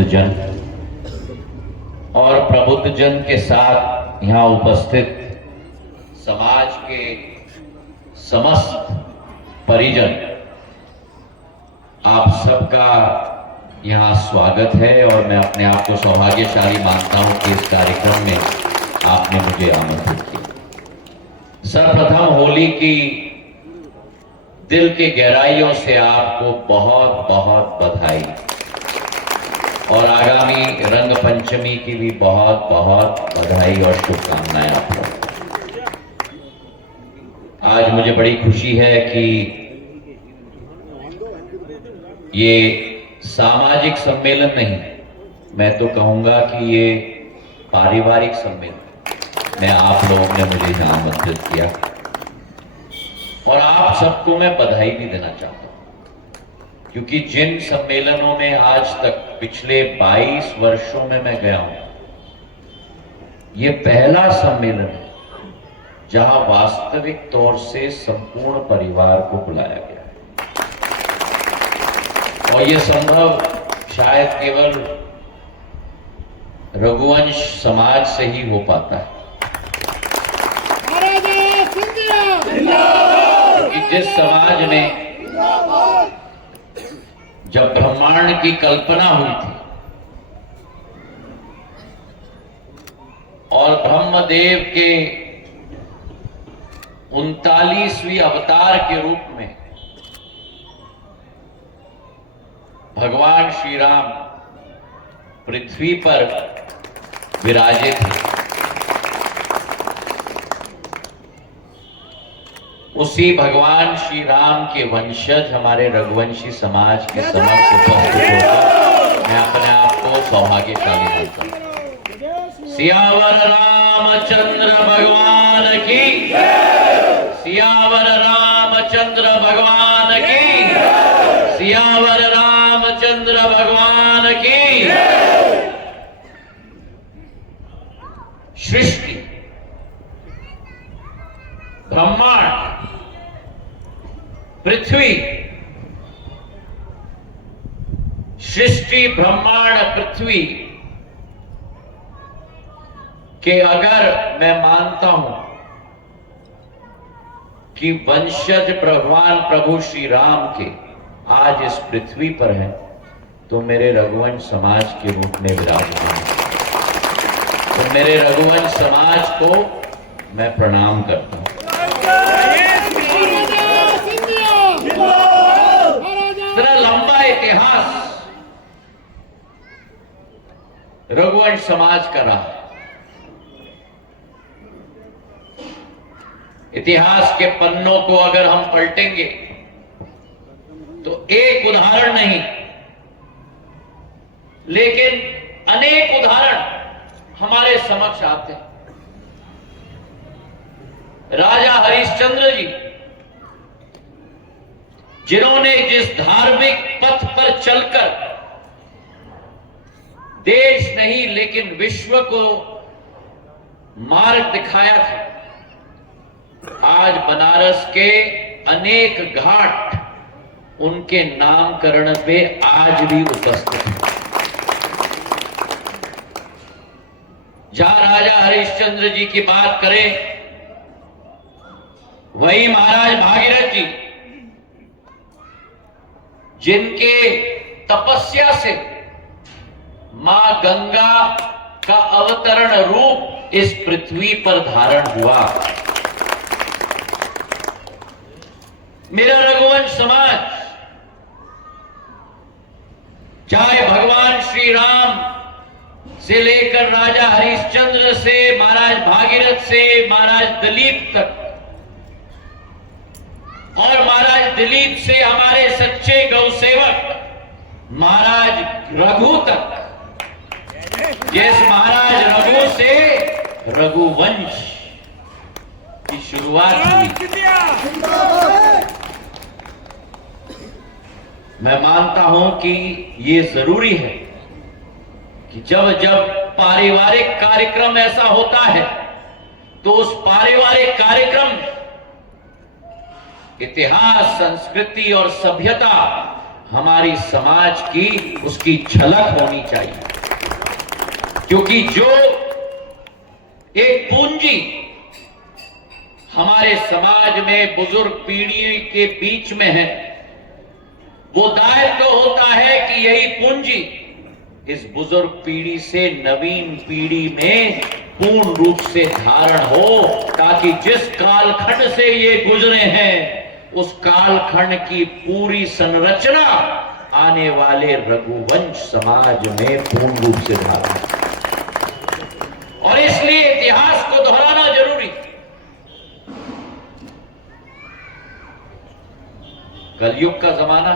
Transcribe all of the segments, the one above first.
प्रबुद्ध जन और प्रबुद्ध जन के साथ यहाँ उपस्थित समाज के समस्त परिजन, आप सबका यहाँ स्वागत है और मैं अपने आप को सौभाग्यशाली मानता हूँ कि इस कार्यक्रम में आपने मुझे आमंत्रित किया। सर्वप्रथम होली की दिल के गहराइयों से आपको बहुत बहुत बधाई और आगामी रंग पंचमी की भी बहुत बहुत बधाई और शुभकामनाएं आपको। आज मुझे बड़ी खुशी है कि ये सामाजिक सम्मेलन नहीं, मैं तो कहूंगा कि ये पारिवारिक सम्मेलन मैं आप लोगों ने मुझे यहाँ आमंत्रित किया और आप सबको मैं बधाई भी देना चाहता हूं, क्योंकि जिन सम्मेलनों में आज तक पिछले 22 वर्षों में मैं गया हूं, ये पहला सम्मेलन है जहां वास्तविक तौर से संपूर्ण परिवार को बुलाया गया और ये संभव शायद केवल रघुवंश समाज से ही हो पाता है। कि जिस समाज में जब ब्रह्मांड की कल्पना हुई थी और ब्रह्मदेव के 39वीं अवतार के रूप में भगवान श्री राम पृथ्वी पर विराजे थे, उसी भगवान श्री राम के वंशज हमारे रघुवंशी समाज के समक्ष उपस्थित होकर मैं अपने आप को सौभाग्यशाली मानता हूं। सियावर रामचंद्र भगवान की, सियावर रामचंद्र भगवान की, सियावर रामचंद्र भगवान की। सृष्टि, ब्रह्मांड, पृथ्वी, सृष्टि ब्रह्मांड पृथ्वी के अगर मैं मानता हूं कि वंशज भगवान प्रभु श्री राम के आज इस पृथ्वी पर है, तो मेरे रघुवंश समाज के रूप में विराजमान है। तो मेरे रघुवंश समाज को मैं प्रणाम करता हूं। इतना लंबा इतिहास रघुवंश समाज का रहा। इतिहास के पन्नों को अगर हम पलटेंगे तो एक उदाहरण नहीं, लेकिन अनेक उदाहरण हमारे समक्ष आते हैं। राजा हरिश्चंद्र जी, जिन्होंने जिस धार्मिक पथ पर चलकर देश नहीं लेकिन विश्व को मार्ग दिखाया था, आज बनारस के अनेक घाट उनके नामकरण पे आज भी उपस्थित है। जहां राजा हरिश्चंद्र जी की बात करें, वही महाराज भागीरथ जी, जिनके तपस्या से मां गंगा का अवतरण रूप इस पृथ्वी पर धारण हुआ। मेरा रघुवंश समाज चाहे भगवान श्री राम से लेकर राजा हरिश्चंद्र से महाराज भागीरथ से महाराज दिलीप तक और महाराज दिलीप से हमारे सच्चे गौसेवक महाराज रघु तक, जिस महाराज रघु से रघुवंश की शुरुआत हुई। मैं मानता हूं कि ये जरूरी है कि जब जब पारिवारिक कार्यक्रम ऐसा होता है तो उस पारिवारिक कार्यक्रम इतिहास, संस्कृति और सभ्यता हमारी समाज की उसकी झलक होनी चाहिए। क्योंकि जो एक पूंजी हमारे समाज में बुजुर्ग पीढ़ी के बीच में है, वो दायित्व तो होता है कि यही पूंजी इस बुजुर्ग पीढ़ी से नवीन पीढ़ी में पूर्ण रूप से धारण हो, ताकि जिस कालखंड से ये गुजरे हैं उस कालखंड की पूरी संरचना आने वाले रघुवंश समाज में पूर्ण रूप से धारण हो। और इसलिए इतिहास को दोहराना जरूरी। कलयुग का जमाना,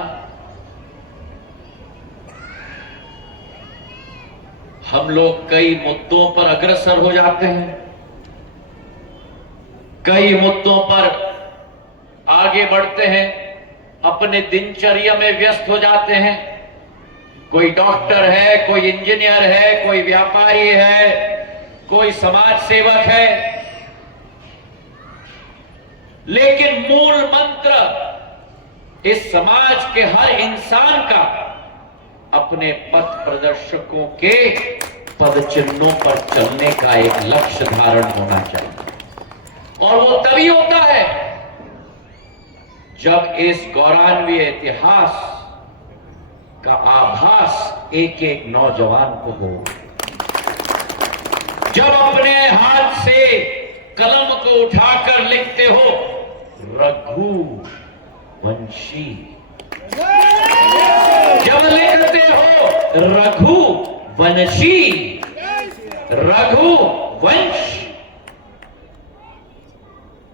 हम लोग कई मुद्दों पर अग्रसर हो जाते हैं, कई मुद्दों पर आगे बढ़ते हैं, अपने दिनचर्या में व्यस्त हो जाते हैं। कोई डॉक्टर है, कोई इंजीनियर है, कोई व्यापारी है, कोई समाज सेवक है, लेकिन मूल मंत्र इस समाज के हर इंसान का अपने पथ प्रदर्शकों के पद चिन्हों पर चलने का एक लक्ष्य धारण होना चाहिए। और वो तभी होता है जब इस गौरवान्वित इतिहास का आभास एक एक नौजवान को हो, जब अपने हाथ से कलम को उठाकर लिखते हो रघुवंशी, जब लिखते हो रघुवंशी, रघुवंश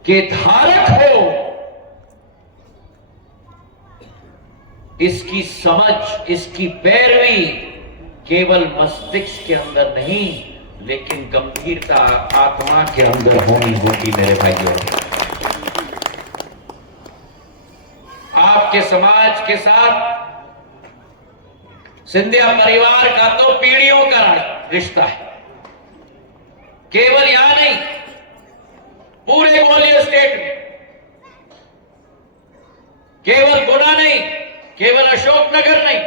के धारक हो, इसकी समझ, इसकी पैरवी केवल मस्तिष्क के अंदर नहीं, लेकिन गंभीरता आत्मा के अंदर होनी होगी। मेरे भाइयों, आपके समाज के साथ सिंधिया परिवार का तो पीढ़ियों का रिश्ता है। केवल यहां नहीं, पूरे ग्वालियर स्टेट में, केवल गुना नहीं, केवल अशोकनगर नहीं,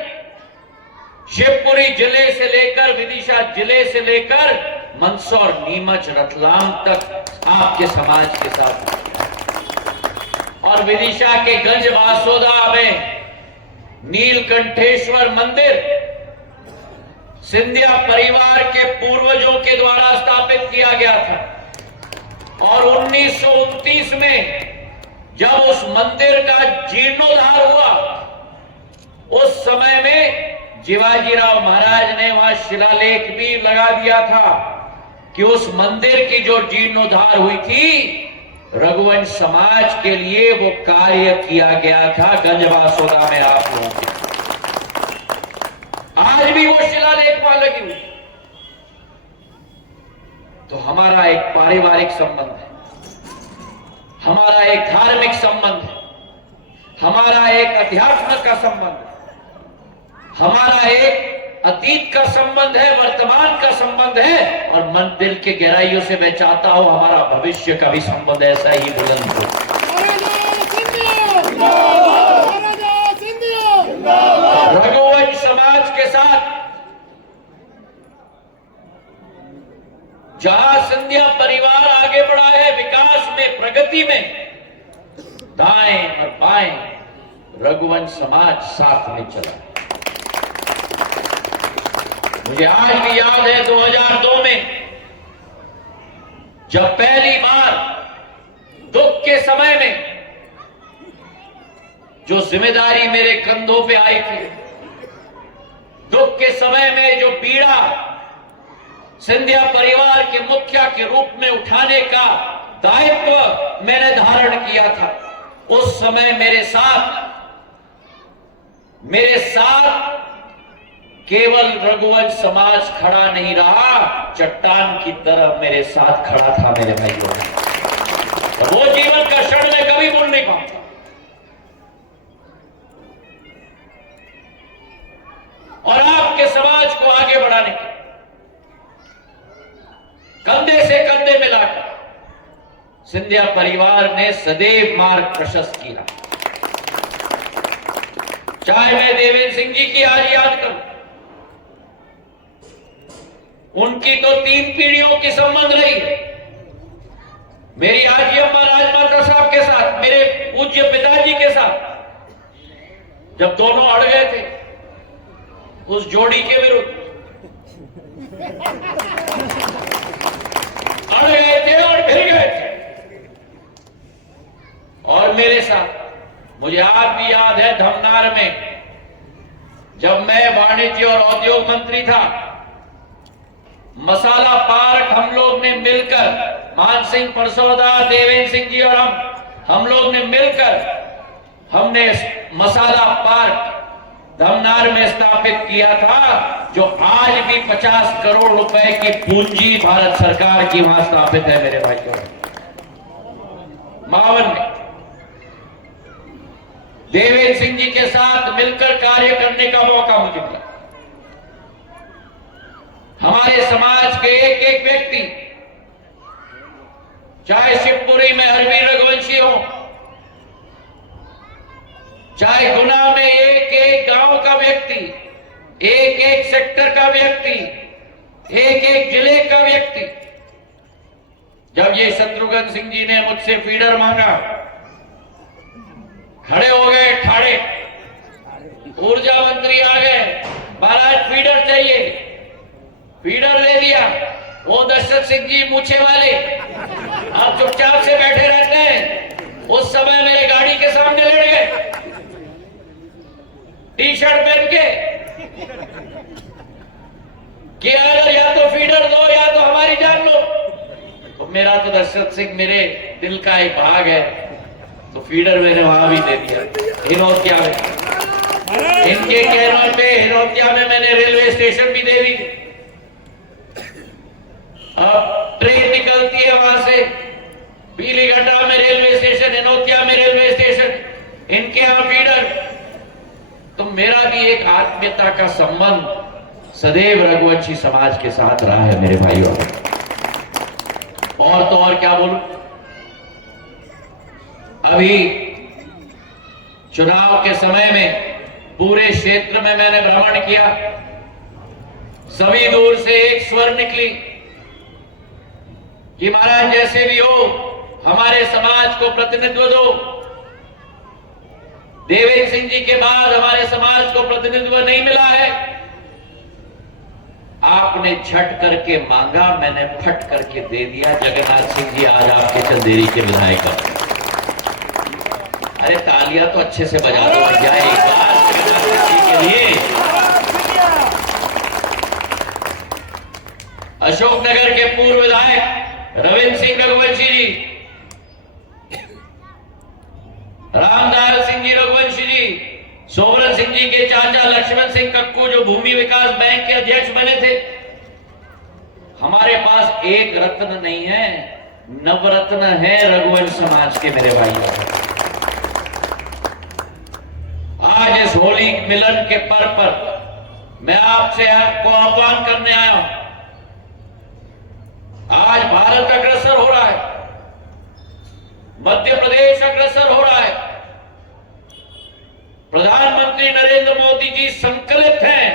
शिवपुरी जिले से लेकर विदिशा जिले से लेकर मंदसौर, नीमच, रतलाम तक आपके समाज के साथ। और विदिशा के गंज वासोदा में नीलकंठेश्वर मंदिर सिंधिया परिवार के पूर्वजों के द्वारा स्थापित किया गया था। और 1929 में जब उस मंदिर का जीर्णोद्धार हुआ, उस समय में शिवाजीराव महाराज ने वहां शिलालेख भी लगा दिया था कि उस मंदिर की जो जीर्णोद्धार हुई थी, रघुवंश समाज के लिए वो कार्य किया गया था गंजवासोदा में। आप लोगों के आज भी वो शिलालेख वहां लगी हुई। तो हमारा एक पारिवारिक संबंध है, हमारा एक धार्मिक संबंध है, हमारा एक अध्यात्म का संबंध है, हमारा एक अतीत का संबंध है, वर्तमान का संबंध है, और मन दिल के गहराइयों से मैं चाहता हूं हमारा भविष्य का भी संबंध ऐसा ही बुलंद हो। रघुवंश समाज के साथ जहां सिंधिया परिवार आगे बढ़ा है विकास में, प्रगति में, दाएं और बाएं रघुवंश समाज साथ में चला। मुझे आज भी याद है 2002 में जब पहली बार दुख के समय में जो जिम्मेदारी मेरे कंधों पे आई थी, दुख के समय में जो पीड़ा सिंधिया परिवार के मुखिया के रूप में उठाने का दायित्व मैंने धारण किया था, उस समय मेरे साथ केवल रघुवंश समाज खड़ा नहीं रहा, चट्टान की तरह मेरे साथ खड़ा था। मेरे भाइयों, वो जीवन का क्षण मैं कभी भूल नहीं पाऊंगा। और आपके समाज को आगे बढ़ाने के कंधे से कंधे मिलाकर सिंधिया परिवार ने सदैव मार्ग प्रशस्त किया। चाहे मैं देवेंद्र सिंह जी की आज याद करूं, उनकी तो 3 पीढ़ियों की संबंध रही। मेरी हाजी अम्मा राजमाता साहब के साथ, मेरे पूज्य पिताजी के साथ, जब दोनों अड़ गए थे उस जोड़ी के विरुद्ध, अड़ गए थे और भिड़ गए थे। और मेरे साथ, मुझे आज भी याद है, धमनार में जब मैं वाणिज्य और उद्योग मंत्री था, मसाला पार्क हम लोग ने मिलकर, मान सिंह परसौदा, देवेंद्र सिंह जी और हम लोग ने मिलकर हमने मसाला पार्क धमनार में स्थापित किया था, जो आज भी 50 करोड़ रुपए की पूंजी भारत सरकार की वहां स्थापित है मेरे भाइयों। 52 में देवेंद्र सिंह जी के साथ मिलकर कार्य करने का मौका मुझे मिला। हमारे समाज के एक एक व्यक्ति, चाहे शिवपुरी में हरवीर रघुवंशी हो, चाहे गुना में एक एक गांव का व्यक्ति, एक एक सेक्टर का व्यक्ति, एक एक जिले का व्यक्ति, जब ये शत्रुघ्न सिंह जी ने मुझसे फीडर मांगा, खड़े हो गए ठाड़े, ऊर्जा मंत्री आ गए, महाराज फीडर चाहिए, फीडर ले दिया। वो दशरथ सिंह जी मूछे वाले आप चुपचाप से बैठे रहते हैं, उस समय मेरे गाड़ी के सामने लड़ गए, टी शर्ट पहन के, कि अगर या तो फीडर दो या तो हमारी जान लो। तो मेरा तो दशरथ सिंह मेरे दिल का एक भाग है, तो फीडर मैंने वहां भी दे दिया, हिनौतिया में। इनके कहने पे हिनौतिया में मैंने रेलवे स्टेशन भी दे दी। अब ट्रेन निकलती है वहां से, पीलीघटा में रेलवे स्टेशन, हिनौतिया में रेलवे स्टेशन, इनके यहां फीडर। तो मेरा भी एक आत्मीयता का संबंध सदैव रघुवंशी समाज के साथ रहा है मेरे भाइयों। और तो और क्या बोलूं, अभी चुनाव के समय में पूरे क्षेत्र में मैंने भ्रमण किया, सभी दूर से एक स्वर निकली कि महाराज जैसे भी हो हमारे समाज को प्रतिनिधित्व दो। देवेंद्र सिंह जी के बाद हमारे समाज को प्रतिनिधित्व नहीं मिला है। आपने झट करके मांगा, मैंने फट करके दे दिया। जगन्नाथ सिंह जी आज आपके चंदेरी के विधायक। अरे तालियां तो अच्छे से बजा दो जाए एक बार जगन्नाथ सिंह जी के लिए। अशोकनगर के पूर्व विधायक रविंद्र सिंह रघुवंशी जी, रामदाल सिंह जी रघुवंशी जी, सोवरन सिंह जी के चाचा लक्ष्मण सिंह कक्कू जो भूमि विकास बैंक के अध्यक्ष बने थे। हमारे पास एक रत्न नहीं है, नवरत्न है रघुवंश समाज के मेरे भाइयों। आज इस होली मिलन के पर्व पर मैं आपसे आपको आह्वान करने आया हूं। आज भारत अग्रसर हो रहा है, मध्य प्रदेश अग्रसर हो रहा है। प्रधानमंत्री नरेंद्र मोदी जी संकल्पित हैं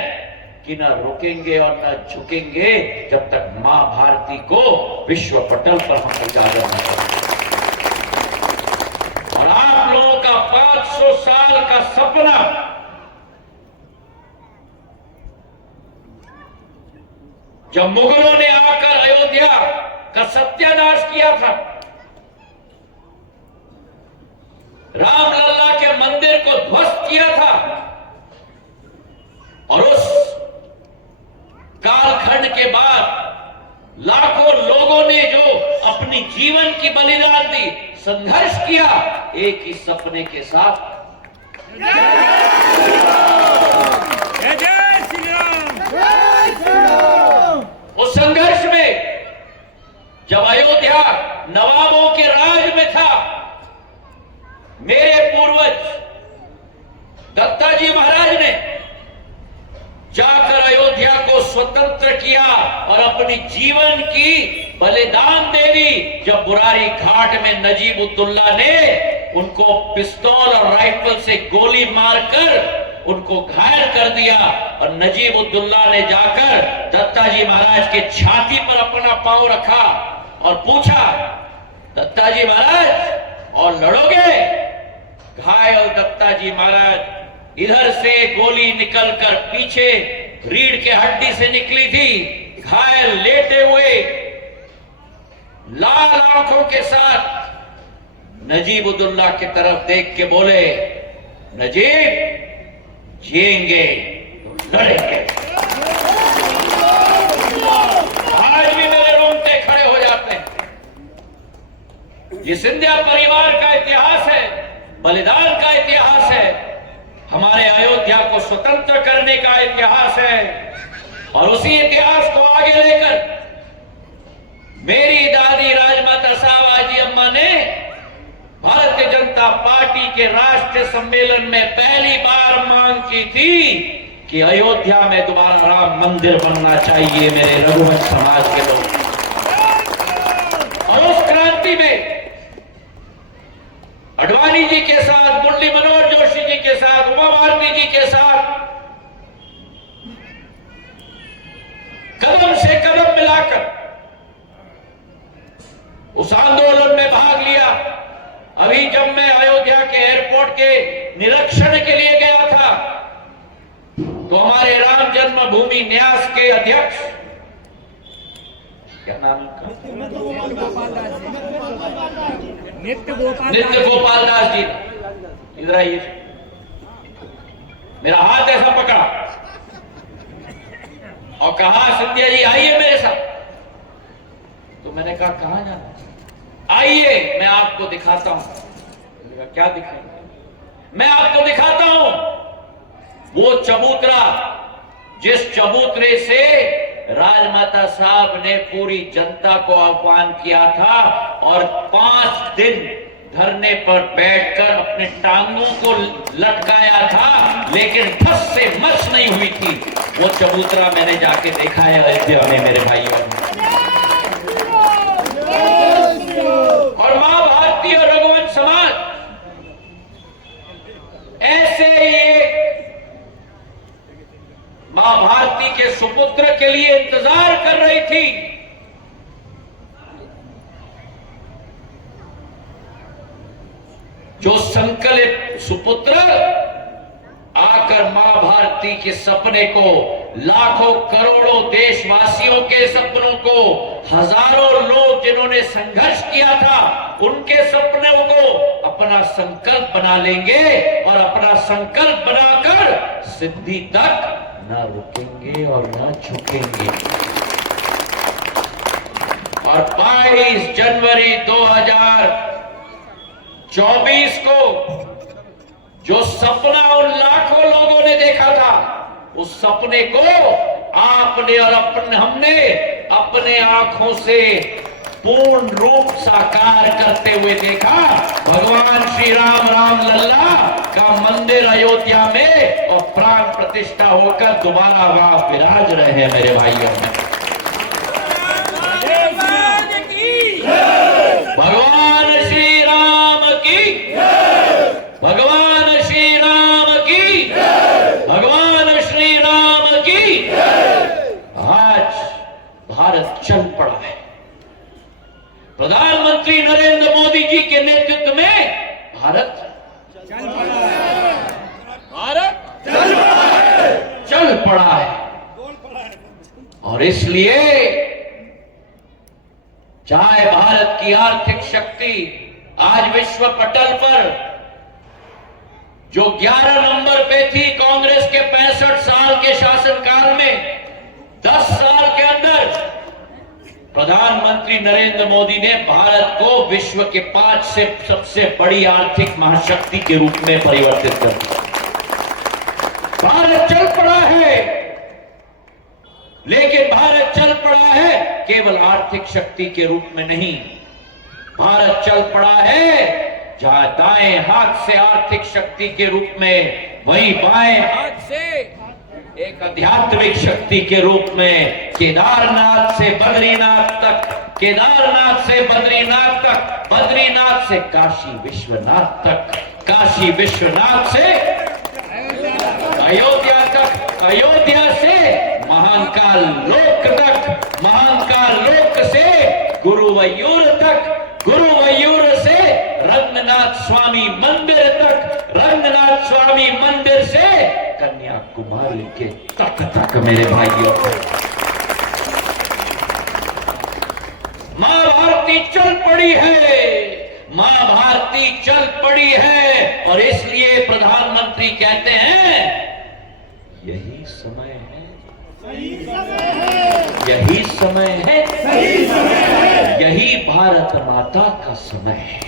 कि न रुकेंगे और न झुकेंगे जब तक मां भारती को विश्व पटल पर हम उजागर न करें। और आप लोगों का 500 साल का सपना जब मुगलों ने आकर अयोध्या का सत्यानाश किया था, रामलला के मंदिर को ध्वस्त किया था, और उस कालखंड के बाद लाखों लोगों ने जो अपनी जीवन की बलिदान दी, संघर्ष किया एक ही सपने के साथ। उस संघर्ष में जब अयोध्या नवाबों के राज में था, मेरे पूर्वज दत्ताजी महाराज ने जाकर अयोध्या को स्वतंत्र किया और अपनी जीवन की बलिदान दे दी। जब बुरारी घाट में नजीब उद्दौला ने उनको पिस्तौल और राइफल से गोली मारकर उनको घायल कर दिया और नजीब-उद-दौला ने जाकर दत्ताजी महाराज के छाती पर अपना पांव रखा और पूछा, दत्ताजी महाराज और लड़ोगे? घायल दत्ताजी महाराज, इधर से गोली निकलकर पीछे रीढ़ के हड्डी से निकली थी, घायल लेटे हुए लाल आंखों के साथ नजीब-उद-दौला की तरफ देख के बोले, नजीब जिएंगे तो लड़ेंगे। आज भी मेरे रोंगटे खड़े हो जाते हैं। ये सिंधिया परिवार का इतिहास है, बलिदान का इतिहास है, हमारे अयोध्या को स्वतंत्र करने का इतिहास है। और उसी इतिहास को आगे लेकर मेरी दादी राजमाता साहब आजी अम्मा ने भारतीय जनता पार्टी के राष्ट्रीय सम्मेलन में पहली बार मांग की थी कि अयोध्या में दोबारा राम मंदिर बनना चाहिए मेरे रघुवंश समाज के लोग। और उस क्रांति में अडवाणी जी के साथ, मुरली मनोहर जोशी जी के साथ, उमा भारती जी के साथ कदम से कदम मिलाकर उस आंदोलन में भाग लिया। अभी जब मैं अयोध्या के एयरपोर्ट के निरीक्षण के लिए गया था तो हमारे राम जन्मभूमि न्यास के अध्यक्ष, क्या नाम का, नित्य गोपाल दास जी, इधर आइए, मेरा हाथ ऐसा पकड़ा और कहा, सिंधिया जी आइए मेरे साथ। तो मैंने कहा कहां जाना? आइए मैं आपको दिखाता हूं। क्या दिखाएंगे? मैं आपको दिखाता हूं वो चबूतरा जिस चबूतरे से राजमाता साहब ने पूरी जनता को आह्वान किया था और 5 दिन धरने पर बैठकर अपने टांगों को लटकाया था, लेकिन ठस से मच नहीं हुई थी। वो चबूतरा मैंने जाके देखा है अयोध्या में मेरे भाइयों। और मां भारती और रघुवंश समाज ऐसे ही मां भारती के सुपुत्र के लिए इंतजार कर रही थी। जो संकल्प सुपुत्र आकर मां भारती के सपने को, लाखों करोड़ों देशवासियों के सपनों को, हजारों लोग जिन्होंने संघर्ष किया था उनके सपनों को अपना संकल्प बना लेंगे और अपना संकल्प बनाकर सिद्धि तक न रुकेंगे और न झुकेंगे। और 22 जनवरी 2024 को जो सपना उन लाखों लोगों ने देखा था, उस सपने को आपने और हमने अपने आंखों से पूर्ण रूप साकार करते हुए देखा। भगवान श्री राम, राम लल्ला का मंदिर अयोध्या में और प्राण प्रतिष्ठा होकर दोबारा वहां विराज रहे हैं मेरे भाइयों। भगवान श्री राम की, भगवान श्री राम की, भगवान श्री राम की। आज भारत चल पड़ा है। प्रधानमंत्री नरेंद्र मोदी जी के नेतृत्व में भारत चल पड़ा है। और इसलिए चाहे भारत की आर्थिक शक्ति आज विश्व पटल पर जो 11 नंबर पे थी कांग्रेस के 65 साल के शासनकाल में, 10 साल के अंदर प्रधानमंत्री नरेंद्र मोदी ने भारत को विश्व के 5 से सबसे बड़ी आर्थिक महाशक्ति के रूप में परिवर्तित कर दिया। भारत चल पड़ा है, लेकिन भारत चल पड़ा है केवल आर्थिक शक्ति के रूप में नहीं। भारत चल पड़ा है जहां दाएं हाथ से आर्थिक शक्ति के रूप में, वहीं बाएं हाथ से एक आध्यात्मिक शक्ति के रूप में। केदारनाथ से बद्रीनाथ तक, केदारनाथ से बद्रीनाथ तक, बद्रीनाथ से काशी विश्वनाथ तक, काशी विश्वनाथ से अयोध्या तक, अयोध्या से महाकाल लोक तक, महाकाल लोक से गुरुवायूर तक, गुरुवायूर से रंगनाथ स्वामी मंदिर तक, रंगनाथ स्वामी मंदिर से कन्याकुमारी के तट तक मेरे भाइयों। मां भारती चल पड़ी है, मां भारती चल पड़ी है। और इसलिए प्रधानमंत्री कहते हैं यही समय है, सही समय है, यही समय है, सही समय है, यही भारत माता का समय है।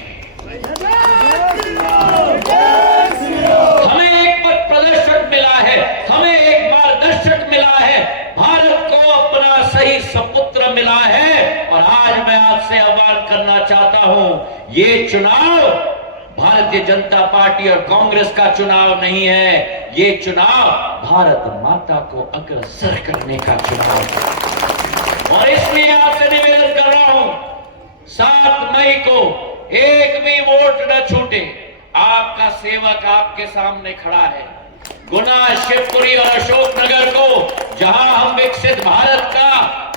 हमें एक पथ प्रदर्शक मिला है, हमें एक मार्गदर्शक मिला है, भारत को अपना सही सपुत्र मिला है। और आज मैं आपसे आह्वान करना चाहता हूं, ये चुनाव भारतीय जनता पार्टी और कांग्रेस का चुनाव नहीं है, ये चुनाव भारत माता को अग्रसर करने का चुनाव है। और इसलिए आपसे निवेदन कर रहा हूं, 7 मई को एक भी वोट न छूटे। आपका सेवक आपके सामने खड़ा है। गुना, शिवपुरी और अशोकनगर को जहां हम विकसित भारत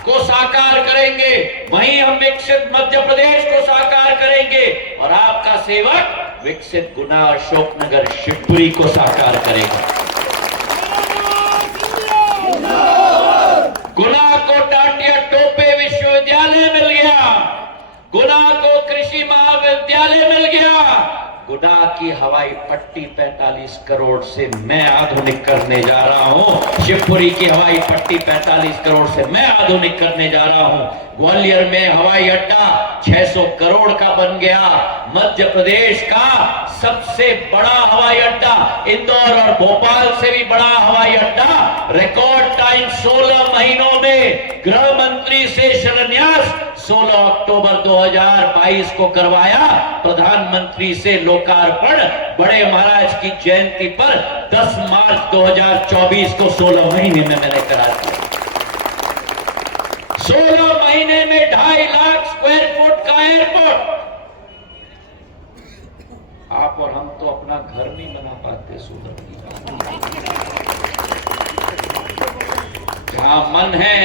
को साकार करेंगे, वहीं हम विकसित मध्य प्रदेश को साकार करेंगे। और आपका सेवक विकसित गुना, अशोकनगर, शिवपुरी को साकार करेगा। गुना को टाटिया टोपे विश्वविद्यालय मिल गया, गुना को कृषि महाविद्यालय मिल गया, गुना की हवाई पट्टी 45 करोड़ से मैं आधुनिक करने जा रहा हूं, शिवपुरी की हवाई पट्टी 45 करोड़ से मैं आधुनिक करने जा रहा हूं, ग्वालियर में हवाई अड्डा 600 करोड़ का बन गया, मध्य प्रदेश का सबसे बड़ा हवाई अड्डा, इंदौर और भोपाल से भी बड़ा हवाई अड्डा रिकॉर्ड टाइम 16 महीनों में गृह मंत्री से शिलान्यास 16 अक्टूबर 2022 को करवाया, प्रधानमंत्री से लोकार्पण बड़े महाराज की जयंती पर 10 मार्च 2024 को 16 महीने में मैंने करा दिया। 16 महीने में 2.5 लाख स्क्वायर फुट का एयरपोर्ट। आप और हम तो अपना घर नहीं बना पाते सुंदर। जहां मन है,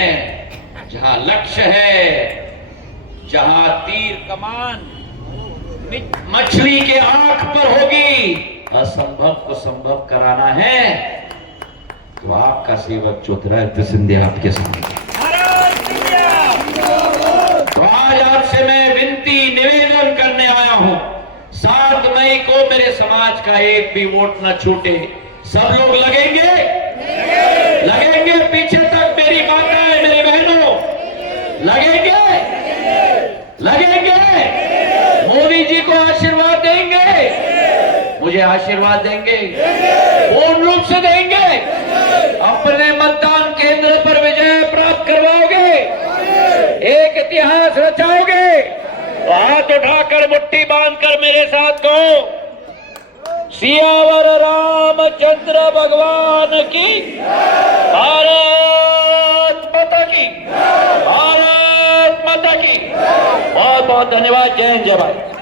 जहां लक्ष्य है, जहां तीर कमान मछली के आंख पर होगी, असंभव को संभव कराना है, तो आपका सेवक ज्योतिरादित्य सिंधिया आपके सामने। तो आज आपसे मैं विनती निवेदन करने आया हूं, 7 मई को मेरे समाज का एक भी वोट न छूटे। सब लोग लगेंगे, लगेंगे पीछे तक, मेरी माताएं, मेरी बहनों, लगेंगे, लगेंगे, मोदी जी को आशीर्वाद देंगे, मुझे आशीर्वाद देंगे, पूर्ण रूप से देंगे, अपने मतदान केंद्र पर विजय प्राप्त करवाओगे, एक इतिहास रचाओगे। तो हाथ उठाकर मुट्ठी बांधकर मेरे साथ कहो, सियावर रामचंद्र भगवान की, भारत माता की, भारत माता की। बहुत बहुत धन्यवाद। जय हिंद, जय भारत।